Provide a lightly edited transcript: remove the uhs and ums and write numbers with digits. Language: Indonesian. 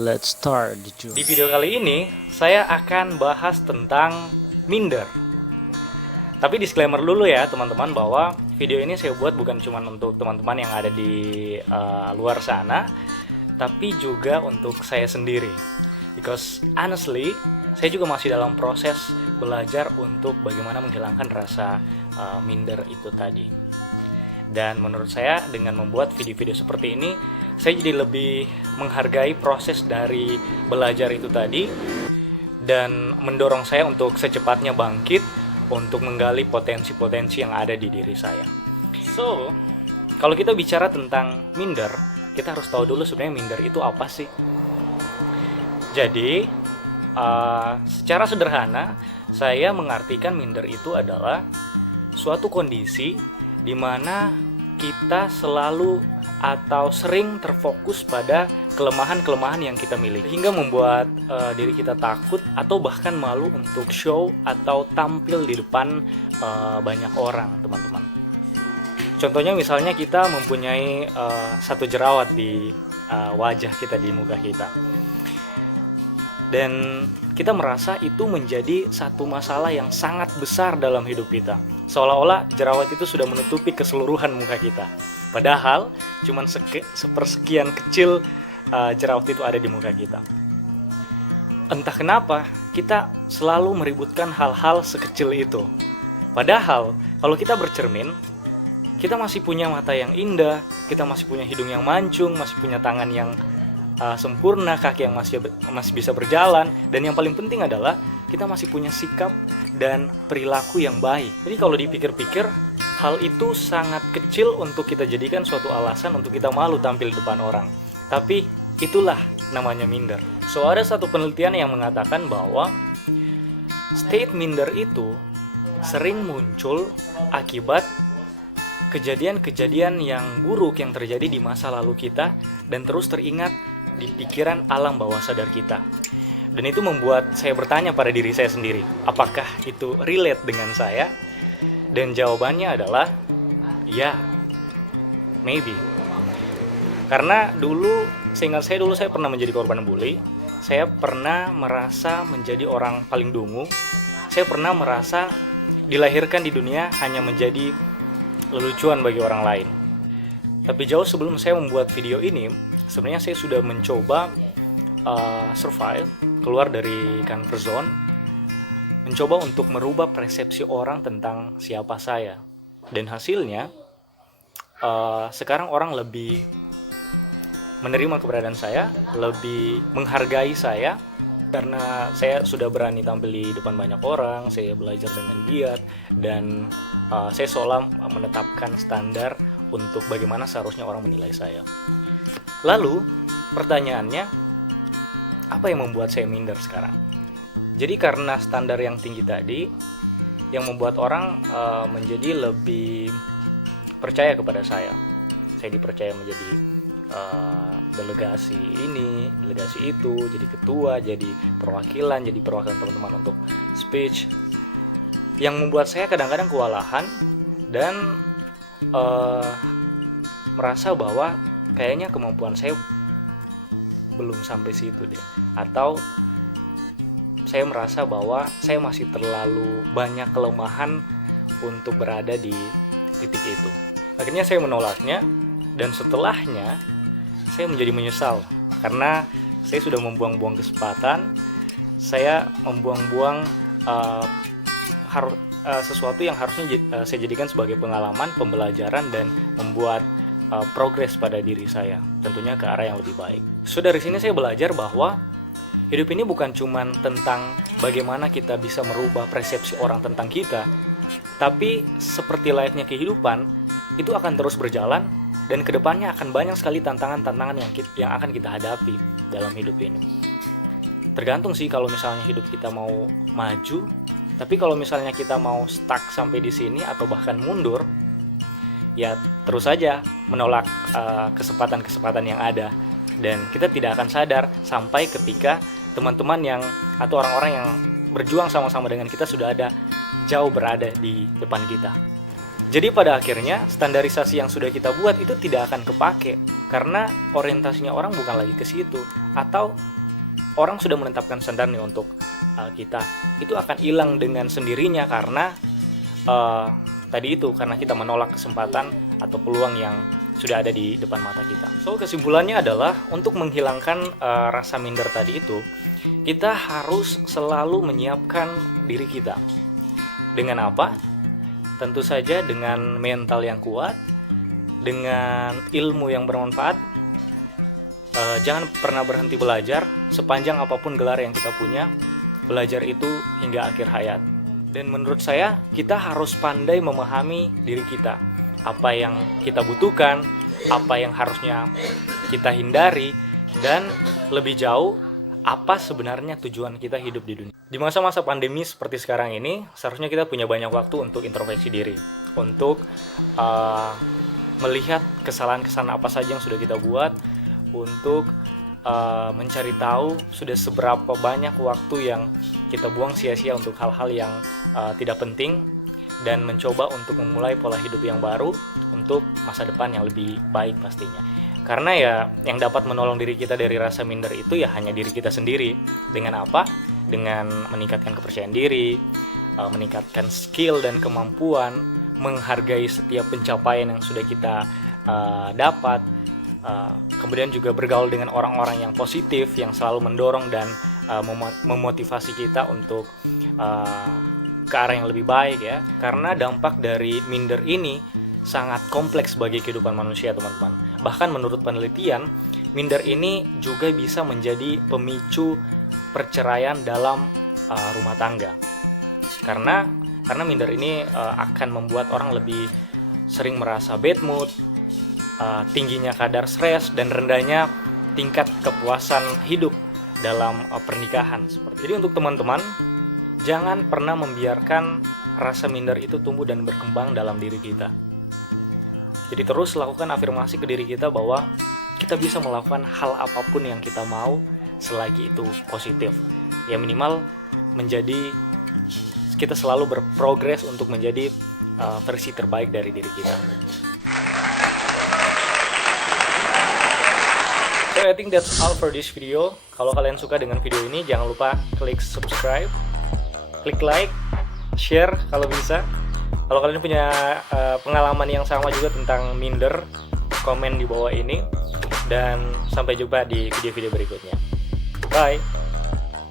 Let's start the Di video kali ini, saya akan bahas tentang minder. Tapi disclaimer dulu ya teman-teman, bahwa video ini saya buat bukan cuma untuk teman-teman yang ada di luar sana, tapi juga untuk saya sendiri. Because honestly, saya juga masih dalam proses belajar untuk bagaimana menghilangkan rasa minder itu tadi. Dan menurut saya dengan membuat video-video seperti ini, saya jadi lebih menghargai proses dari belajar itu tadi dan mendorong saya untuk secepatnya bangkit untuk menggali potensi-potensi yang ada di diri saya. So, kalau kita bicara tentang minder, kita harus tahu dulu sebenarnya minder itu apa sih. Jadi, secara sederhana, saya mengartikan minder itu adalah suatu kondisi di mana kita selalu atau sering terfokus pada kelemahan-kelemahan yang kita miliki hingga membuat diri kita takut atau bahkan malu untuk show atau tampil di depan banyak orang, teman-teman. Contohnya misalnya kita mempunyai satu jerawat di wajah kita, di muka kita, dan kita merasa itu menjadi satu masalah yang sangat besar dalam hidup kita, seolah-olah jerawat itu sudah menutupi keseluruhan muka kita. Padahal cuman sepersekian kecil jerawat itu ada di muka kita. Entah kenapa kita selalu meributkan hal-hal sekecil itu. Padahal kalau kita bercermin, kita masih punya mata yang indah, kita masih punya hidung yang mancung, masih punya tangan yang sempurna, kaki yang masih bisa berjalan, dan yang paling penting adalah kita masih punya sikap dan perilaku yang baik. Jadi kalau dipikir-pikir, hal itu sangat kecil untuk kita jadikan suatu alasan untuk kita malu tampil di depan orang. Tapi itulah namanya minder. So, ada satu penelitian yang mengatakan bahwa state minder itu sering muncul akibat kejadian-kejadian yang buruk yang terjadi di masa lalu kita dan terus teringat di pikiran alam bawah sadar kita. Dan itu membuat saya bertanya pada diri saya sendiri, apakah itu relate dengan saya? Dan jawabannya adalah ya, maybe. Karena dulu, seingat saya dulu saya pernah menjadi korban bully. Saya pernah merasa menjadi orang paling dungu. Saya pernah merasa dilahirkan di dunia hanya menjadi lelucuan bagi orang lain. Tapi jauh sebelum saya membuat video ini, sebenarnya saya sudah mencoba survive, keluar dari comfort zone, mencoba untuk merubah persepsi orang tentang siapa saya. Dan hasilnya, sekarang orang lebih menerima keberadaan saya, lebih menghargai saya, karena saya sudah berani tampil di depan banyak orang, saya belajar dengan giat, dan saya seolah menetapkan standar untuk bagaimana seharusnya orang menilai saya. Lalu, pertanyaannya, apa yang membuat saya minder sekarang? Jadi karena standar yang tinggi tadi, yang membuat orang menjadi lebih percaya kepada saya. Saya dipercaya menjadi delegasi ini, delegasi itu, jadi ketua, jadi perwakilan teman-teman untuk speech. Yang membuat saya kadang-kadang kewalahan dan merasa bahwa kayaknya kemampuan saya belum sampai situ deh. Atau saya merasa bahwa saya masih terlalu banyak kelemahan untuk berada di titik itu. Akhirnya saya menolaknya, dan setelahnya saya menjadi menyesal karena saya sudah membuang-buang kesempatan. Saya membuang-buang sesuatu yang harusnya saya jadikan sebagai pengalaman, pembelajaran, dan membuat progres pada diri saya, tentunya ke arah yang lebih baik. So, dari sini saya belajar bahwa hidup ini bukan cuma tentang bagaimana kita bisa merubah persepsi orang tentang kita, tapi seperti layaknya kehidupan, itu akan terus berjalan, dan kedepannya akan banyak sekali tantangan-tantangan yang akan kita hadapi dalam hidup ini. Tergantung sih kalau misalnya hidup kita mau maju, tapi kalau misalnya kita mau stuck sampai di sini atau bahkan mundur, ya terus saja menolak kesempatan-kesempatan yang ada, dan kita tidak akan sadar sampai ketika teman-teman yang atau orang-orang yang berjuang sama-sama dengan kita sudah jauh berada di depan kita. Jadi pada akhirnya standarisasi yang sudah kita buat itu tidak akan kepake karena orientasinya orang bukan lagi ke situ, atau orang sudah menetapkan standar nih untuk kita, itu akan hilang dengan sendirinya karena tadi itu, karena kita menolak kesempatan atau peluang yang sudah ada di depan mata kita. So, kesimpulannya adalah untuk menghilangkan rasa minder tadi itu, kita harus selalu menyiapkan diri kita. Dengan apa? Tentu saja dengan mental yang kuat, dengan ilmu yang bermanfaat. Jangan pernah berhenti belajar, sepanjang apapun gelar yang kita punya, belajar itu hingga akhir hayat. Dan menurut saya, kita harus pandai memahami diri kita, apa yang kita butuhkan, apa yang harusnya kita hindari, dan lebih jauh, apa sebenarnya tujuan kita hidup di dunia. Di masa-masa pandemi seperti sekarang ini, seharusnya kita punya banyak waktu untuk introspeksi diri, untuk melihat kesalahan-kesalahan apa saja yang sudah kita buat, untuk mencari tahu sudah seberapa banyak waktu yang kita buang sia-sia untuk hal-hal yang tidak penting, dan mencoba untuk memulai pola hidup yang baru untuk masa depan yang lebih baik pastinya. Karena ya yang dapat menolong diri kita dari rasa minder itu ya hanya diri kita sendiri. Dengan apa? Dengan meningkatkan kepercayaan diri, meningkatkan skill dan kemampuan, menghargai setiap pencapaian yang sudah kita dapat, kemudian juga bergaul dengan orang-orang yang positif, yang selalu mendorong dan memotivasi kita untuk ke arah yang lebih baik ya. Karena dampak dari minder ini sangat kompleks bagi kehidupan manusia, teman-teman. Bahkan menurut penelitian, minder ini juga bisa menjadi pemicu perceraian dalam rumah tangga. Karena minder ini akan membuat orang lebih sering merasa bad mood, tingginya kadar stres, dan rendahnya tingkat kepuasan hidup dalam pernikahan. Jadi untuk teman-teman, jangan pernah membiarkan rasa minder itu tumbuh dan berkembang dalam diri kita. Jadi terus lakukan afirmasi ke diri kita bahwa kita bisa melakukan hal apapun yang kita mau selagi itu positif. Ya minimal menjadi, kita selalu berprogres untuk menjadi versi terbaik dari diri kita. So I think that's all for this video. Kalau kalian suka dengan video ini, jangan lupa klik subscribe, klik like, share kalau bisa. Kalau kalian punya pengalaman yang sama juga tentang minder, komen di bawah ini. Dan sampai jumpa di video-video berikutnya. Bye!